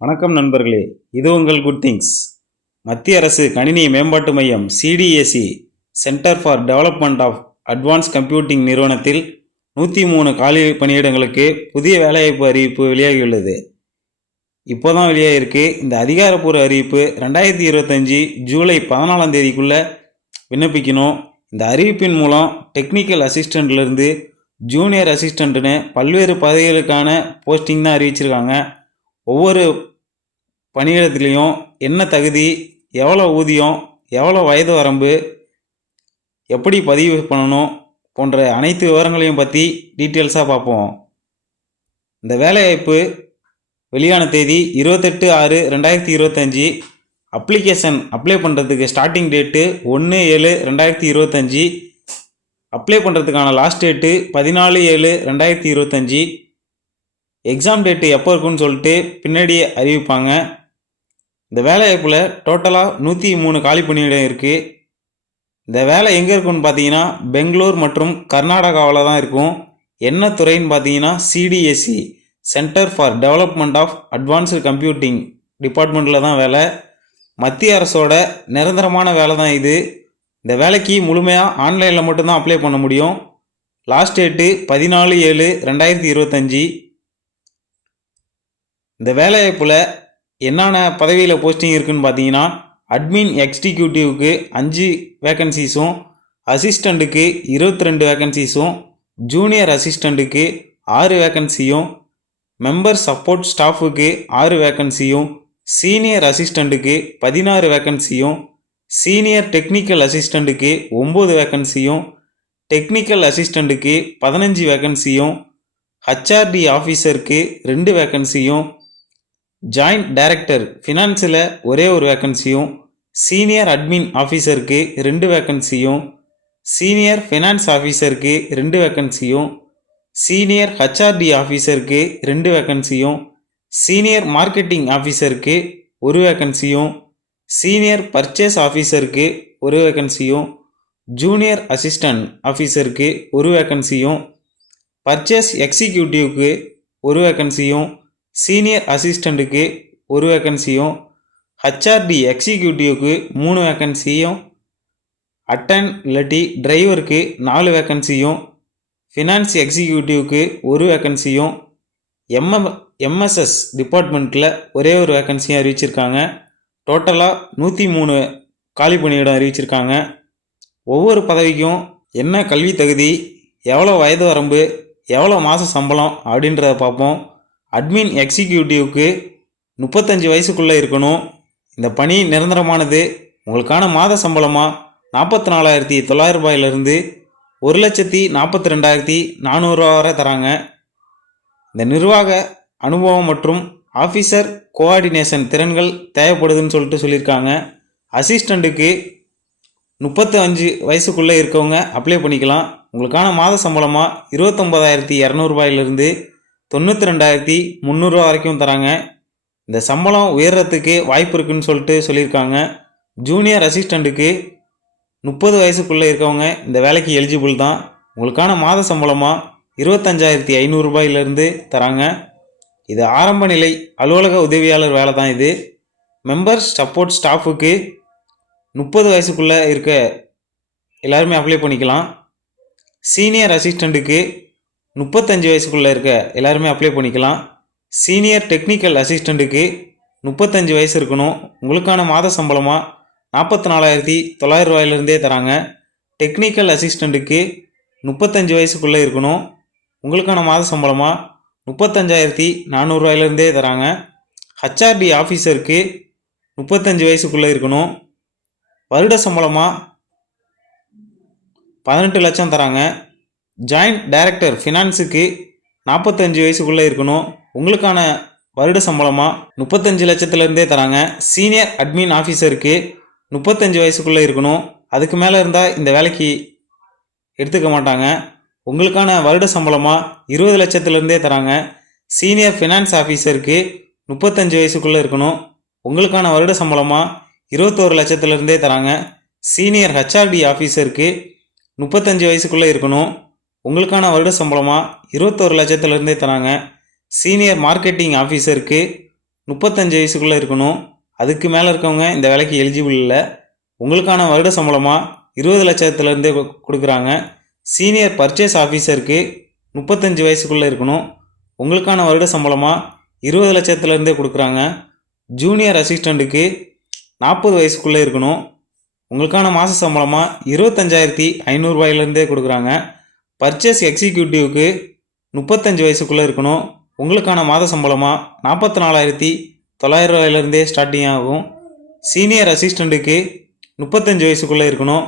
வணக்கம் நண்பர்களே. இது உங்கள் குட் திங்ஸ் மத்திய அரசு கணினி மேம்பாட்டு மையம் CDSC centre for development of advance computing நிறுவனத்தில் நூற்றி மூணு காலி பணியிடங்களுக்கு புதிய வேலைவாய்ப்பு அறிவிப்பு வெளியாகியுள்ளது. இப்போ தான் வெளியாகிருக்கு இந்த அதிகாரப்பூர்வ அறிவிப்பு ரெண்டாயிரத்தி இருபத்தஞ்சி ஜூலை பதினாலாம் தேதிக்குள்ளே விண்ணப்பிக்கணும். இந்த அறிவிப்பின் மூலம் டெக்னிக்கல் அசிஸ்டண்ட்லேருந்து ஜூனியர் அசிஸ்டண்ட்டுன்னு பல்வேறு பதவிகளுக்கான போஸ்டிங் தான் அறிவிச்சிருக்காங்க. ஒவ்வொரு பணியிடத்துலேயும் என்ன தகுதி எவ்வளோ ஊதியம் எவ்வளோ வயது வரம்பு எப்படி பதிவு பண்ணணும் போன்ற அனைத்து விவரங்களையும் பற்றி டீட்டெயில்ஸாக பார்ப்போம். இந்த வேலைவாய்ப்பு வெளியான தேதி இருபத்தெட்டு ஆறு ரெண்டாயிரத்தி இருபத்தஞ்சி. அப்ளிகேஷன் அப்ளை பண்ணுறதுக்கு ஸ்டார்டிங் டேட்டு ஒன்று ஏழு ரெண்டாயிரத்தி இருபத்தஞ்சி. அப்ளை பண்ணுறதுக்கான லாஸ்ட் டேட்டு பதினாலு ஏழு ரெண்டாயிரத்தி இருபத்தஞ்சி. எக்ஸாம் டேட்டு எப்போ இருக்குன்னு சொல்லிட்டு பின்னாடியே அறிவிப்பாங்க. இந்த வேலைவாய்ப்பில் டோட்டலாக நூற்றி மூணு காலி பணியிடம் இருக்குது இந்த வேலை எங்கே இருக்குன்னு பார்த்தீங்கன்னா பெங்களூர் மற்றும் கர்நாடகாவில் தான் இருக்கும். என்ன துறைன்னு பார்த்தீங்கன்னா CDSC centre for development of advanced computing டிபார்ட்மெண்ட்டில் தான் வேலை. மத்திய அரசோட நிரந்தரமான வேலை தான் இது. இந்த வேலைக்கு முழுமையாக ஆன்லைனில் மட்டும்தான் அப்ளை பண்ண முடியும். லாஸ்ட் டேட்டு பதினாலு ஏழு ரெண்டாயிரத்தி இருபத்தஞ்சி. இந்த வேலைவாய்ப்பில் என்னென்ன பதவியில் போஸ்டிங் இருக்குதுன்னு பார்த்தீங்கன்னா அட்மின் எக்ஸிக்யூட்டிவ்க்கு அஞ்சு வேக்கன்சிஸும் அசிஸ்டண்ட்டுக்கு இருபத்தி ரெண்டு வேக்கன்சிஸும் ஜூனியர் அசிஸ்டண்ட்டுக்கு ஆறு வேக்கன்சியும் மெம்பர் சப்போர்ட் ஸ்டாஃபுக்கு ஆறு வேக்கன்சியும் சீனியர் அசிஸ்டண்ட்டுக்கு பதினாறு வேக்கன்சியும் சீனியர் டெக்னிக்கல் அசிஸ்டண்ட்டுக்கு ஒம்பது வேக்கன்சியும் டெக்னிக்கல் அசிஸ்டண்ட்டுக்கு பதினஞ்சு வேக்கன்சியும் ஹச்ஆர்டி ஆஃபீஸருக்கு ரெண்டு வேக்கன்சியும் ஜாயிண்ட் டைரக்டர் ஃபினான்ஸில் ஒரே ஒரு வேக்கன்சியும் சீனியர் அட்மின் ஆஃபீஸருக்கு ரெண்டு வேக்கன்சியும் சீனியர் ஃபினான்ஸ் ஆஃபீஸருக்கு ரெண்டு வேக்கன்சியும் சீனியர் ஹச்ஆர்டி ஆஃபீஸருக்கு ரெண்டு வேக்கன்சியும் சீனியர் மார்க்கெட்டிங் ஆஃபீஸருக்கு ஒரு வேக்கன்சியும் சீனியர் பர்ச்சேஸ் ஆஃபீஸருக்கு ஒரு வேக்கன்சியும் ஜூனியர் அசிஸ்டன்ட் ஆஃபீஸருக்கு ஒரு வேக்கன்சியும் பர்ச்சேஸ் எக்ஸிக்யூட்டிவ்க்கு ஒரு வேக்கன்சியும் சீனியர் அசிஸ்டண்ட்டுக்கு ஒரு வேக்கன்சியும் ஹச்ஆர்டி எக்ஸிக்யூட்டிவ்க்கு மூணு வேக்கன்சியும் அட்டன் இல்லாட்டி டிரைவருக்கு நாலு வேக்கன்சியும் ஃபினான்ஸ் எக்ஸிக்யூட்டிவ்க்கு ஒரு வேக்கன்சியும் எம்எம் எம்எஸ்எஸ் டிபார்ட்மெண்ட்டில் ஒரே ஒரு வேக்கன்சியும் அறிவிச்சிருக்காங்க. டோட்டலாக நூற்றி மூணு காலி பணியிடம் அறிவிச்சிருக்காங்க. ஒவ்வொரு பதவிக்கும் என்ன கல்வி தகுதி எவ்வளோ வயது வரம்பு எவ்வளோ மாத சம்பளம் அப்படின்றத பார்ப்போம். அட்மின் எக்ஸிக்யூட்டிவ்க்கு முப்பத்தஞ்சு வயசுக்குள்ளே இருக்கணும். இந்த பணி நிரந்தரமானது. உங்களுக்கான மாத சம்பளமாக நாற்பத்தி நாலாயிரத்தி தொள்ளாயிரம் ரூபாயிலிருந்து ஒரு லட்சத்தி நாற்பத்தி ரெண்டாயிரத்தி நானூறுரூவா வரை தராங்க. இந்த நிர்வாக அனுபவம் மற்றும் ஆஃபீஸர் கோஆர்டினேஷன் திறன்கள் தேவைப்படுதுன்னு சொல்லிட்டு சொல்லியிருக்காங்க. அசிஸ்டண்ட்டுக்கு முப்பத்தஞ்சு வயசுக்குள்ளே இருக்கவங்க அப்ளை பண்ணிக்கலாம். உங்களுக்கான மாத சம்பளமாக இருபத்தொம்பதாயிரத்தி இரநூறுபாயிலிருந்து தொண்ணூற்றி ரெண்டாயிரத்தி முந்நூறுரூவா வரைக்கும் தராங்க. இந்த சம்பளம் உயர்றதுக்கு வாய்ப்பு இருக்குன்னு சொல்லிட்டு சொல்லியிருக்காங்க. ஜூனியர் அசிஸ்டண்ட்டுக்கு முப்பது வயசுக்குள்ளே இருக்கவங்க இந்த வேலைக்கு எலிஜிபிள் தான். உங்களுக்கான மாத சம்பளமாக இருபத்தஞ்சாயிரத்தி ஐநூறுரூபாயிலிருந்து தராங்க. இது ஆரம்ப நிலை அலுவலக உதவியாளர் வேலை தான் இது. மெம்பர் சப்போர்ட் ஸ்டாஃபுக்கு முப்பது வயசுக்குள்ளே இருக்க எல்லாருமே அப்ளை பண்ணிக்கலாம். சீனியர் அசிஸ்டண்ட்டுக்கு முப்பத்தஞ்சு வயசுக்குள்ளே இருக்க எல்லாருமே அப்ளை பண்ணிக்கலாம். சீனியர் டெக்னிக்கல் அசிஸ்டண்ட்டுக்கு முப்பத்தஞ்சு வயசு இருக்கணும். உங்களுக்கான மாத சம்பளமாக நாற்பத்தி நாலாயிரத்தி தொள்ளாயிரம் ரூபாயிலிருந்தே தராங்க. டெக்னிக்கல் அசிஸ்டண்ட்டுக்கு முப்பத்தஞ்சு வயசுக்குள்ளே இருக்கணும். உங்களுக்கான மாத சம்பளமாக முப்பத்தஞ்சாயிரத்தி நானூறுரூவாயிலிருந்தே தராங்க. ஹச்ஆர்டி ஆஃபீஸருக்கு முப்பத்தஞ்சு வயசுக்குள்ளே இருக்கணும். வருட சம்பளமாக பதினெட்டு லட்சம் தராங்க. ஜாயிண்ட் டைரக்டர் ஃபினான்ஸுக்கு நாற்பத்தஞ்சு வயசுக்குள்ளே இருக்கணும். உங்களுக்கான வருட சம்பளமாக முப்பத்தஞ்சு லட்சத்துலேருந்தே தராங்க. சீனியர் அட்மின் ஆஃபீஸருக்கு முப்பத்தஞ்சு வயசுக்குள்ளே இருக்கணும். அதுக்கு மேலே இருந்தால் இந்த வேலைக்கு எடுத்துக்க மாட்டாங்க. உங்களுக்கான வருட சம்பளமாக இருபது லட்சத்துலேருந்தே தராங்க. சீனியர் ஃபினான்ஸ் ஆஃபீஸருக்கு முப்பத்தஞ்சு வயசுக்குள்ளே இருக்கணும். உங்களுக்கான வருட சம்பளமாக இருபத்தோரு லட்சத்துலேருந்தே தராங்க. சீனியர் ஹெச்ஆர்டி ஆஃபீஸருக்கு முப்பத்தஞ்சு வயசுக்குள்ளே இருக்கணும். உங்களுக்கான வருட சம்பளமாக இருபத்தோரு லட்சத்துலேருந்தே தராங்க. சீனியர் மார்க்கெட்டிங் ஆஃபீஸருக்கு முப்பத்தஞ்சு வயசுக்குள்ளே இருக்கணும். அதுக்கு மேலே இருக்கவங்க இந்த வேலைக்கு எலிஜிபிள் இல்லை. உங்களுக்கான வருட சம்பளமாக இருபது லட்சத்துலேருந்தே கொடுக்குறாங்க. சீனியர் பர்ச்சேஸ் ஆஃபீஸருக்கு முப்பத்தஞ்சு வயசுக்குள்ளே இருக்கணும். உங்களுக்கான வருட சம்பளமாக இருபது லட்சத்துலேருந்தே கொடுக்குறாங்க. ஜூனியர் அசிஸ்டண்ட்டுக்கு நாற்பது வயசுக்குள்ளே இருக்கணும். உங்களுக்கான மாத சம்பளமாக இருபத்தஞ்சாயிரத்தி ஐநூறுரூவாயிலேருந்தே கொடுக்குறாங்க. பர்ச்சேஸ் எக்ஸிக்யூட்டிவ்க்கு முப்பத்தஞ்சு வயசுக்குள்ளே இருக்கணும். உங்களுக்கான மாத சம்பளமாக நாற்பத்தி நாலாயிரத்தி தொள்ளாயிரம் ரூபாயிலேருந்தே ஸ்டார்டிங் ஆகும். சீனியர் அசிஸ்டண்ட்டுக்கு முப்பத்தஞ்சு வயசுக்குள்ளே இருக்கணும்.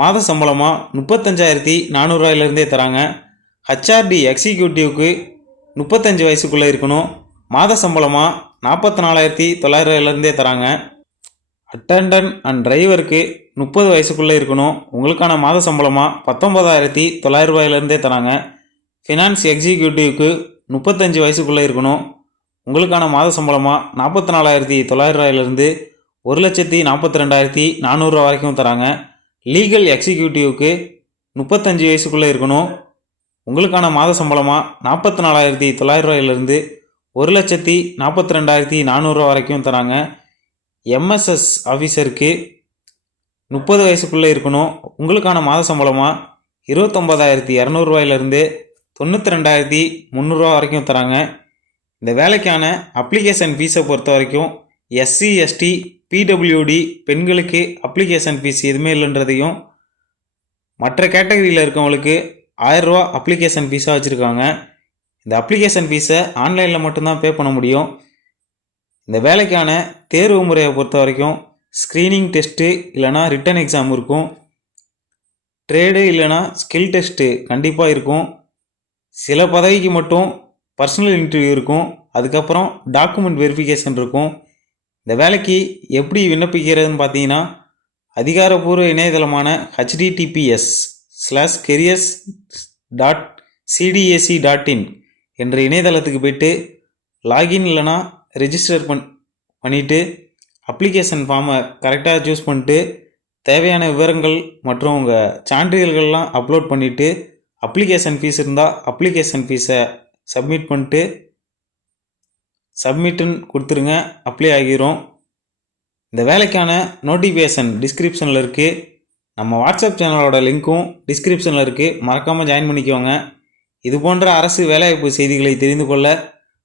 மாத சம்பளமாக முப்பத்தஞ்சாயிரத்தி நானூறுரூவாயிலேருந்தே தராங்க. ஹச்ஆர்டி எக்ஸிக்யூட்டிவ்க்கு முப்பத்தஞ்சு வயசுக்குள்ளே இருக்கணும். மாத சம்பளமாக நாற்பத்தி நாலாயிரத்தி தொள்ளாயிரம் ரூபாயிலேருந்தே தராங்க. அட்டெண்டன்ட் அண்ட் டிரைவருக்கு முப்பது வயசுக்குள்ளே இருக்கணும். உங்களுக்கான மாத சம்பளமாக பத்தொன்பதாயிரத்தி தொள்ளாயிரம் ரூபாயிலேருந்தே தராங்க ஃபினான்ஸ் எக்ஸிக்யூட்டிவ்க்கு முப்பத்தஞ்சு வயசுக்குள்ளே இருக்கணும். உங்களுக்கான மாத சம்பளமாக நாற்பத்தி நாலாயிரத்தி தொள்ளாயிரம் ரூபாயிலேருந்து ஒரு லட்சத்தி நாற்பத்தி ரெண்டாயிரத்தி நானூறுரூவா வரைக்கும் தராங்க. லீகல் எக்ஸிக்யூட்டிவ்க்கு முப்பத்தஞ்சு வயசுக்குள்ளே இருக்கணும். உங்களுக்கான மாத சம்பளமாக நாற்பத்தி நாலாயிரத்தி தொள்ளாயிரம் ரூபாயிலேருந்து ஒரு லட்சத்தி நாற்பத்தி ரெண்டாயிரத்தி நானூறுரூவா வரைக்கும் தராங்க. எம்எஸ்எஸ் ஆஃபீஸருக்கு முப்பது வயசுக்குள்ளே இருக்கணும். உங்களுக்கான மாத சம்பளமாக இருபத்தொம்பதாயிரத்தி இரநூறுவாயிலேருந்து தொண்ணூற்றி ரெண்டாயிரத்தி முந்நூறுரூவா வரைக்கும் தராங்க. இந்த வேலைக்கான அப்ளிகேஷன் ஃபீஸை பொறுத்த வரைக்கும் எஸ்சி எஸ்டி பிடபிள்யூடி பெண்களுக்கு அப்ளிகேஷன் ஃபீஸ் எதுவுமே இல்லைன்றதையும் மற்ற கேட்டகரியில் இருக்கவங்களுக்கு ஆயிரரூவா அப்ளிகேஷன் ஃபீஸாக வச்சுருக்காங்க. இந்த அப்ளிகேஷன் ஃபீஸை ஆன்லைனில் மட்டும்தான் பே பண்ண முடியும். இந்த வேலைக்கான தேர்வு முறையை பொறுத்த வரைக்கும் ஸ்க்ரீனிங் டெஸ்ட்டு இல்லைனா ரிட்டன் எக்ஸாம் இருக்கும். ட்ரேடு இல்லைனா ஸ்கில் டெஸ்ட்டு கண்டிப்பாக இருக்கும். சில பதவிக்கு மட்டும் பர்சனல் இன்டர்வியூ இருக்கும். அதுக்கப்புறம் டாக்குமெண்ட் வெரிஃபிகேஷன் இருக்கும். இந்த வேலைக்கு எப்படி விண்ணப்பிக்கிறதுன்னு பார்த்தீங்கன்னா அதிகாரப்பூர்வ இணையதளமான https slash careers dot CDSC dot in என்ற இணையதளத்துக்கு போயிட்டு லாகின் இல்லைனா ரிஜிஸ்டர் பண் பண்ணிவிட்டு அப்ளிகேஷன் ஃபார்மை கரெக்டாக சூஸ் பண்ணிட்டு தேவையான விவரங்கள் மற்றும் உங்கள் சான்றிதழ்கள்லாம் அப்லோட் பண்ணிவிட்டு அப்ளிகேஷன் ஃபீஸ் இருந்தால் அப்ளிகேஷன் ஃபீஸை சப்மிட் பண்ணிட்டு சப்மிட்டுன்னு கொடுத்துருங்க அப்ளை ஆகிரும். இந்த வேலைக்கான நோட்டிஃபிகேஷன் டிஸ்கிரிப்ஷனில் இருக்குது நம்ம வாட்ஸ்அப் சேனலோட லிங்க்கும் டிஸ்கிரிப்ஷனில் இருக்குது மறக்காமல் ஜாயின் பண்ணிக்கோங்க. இது போன்ற அரசு வேலைவாய்ப்பு செய்திகளை தெரிந்து கொள்ள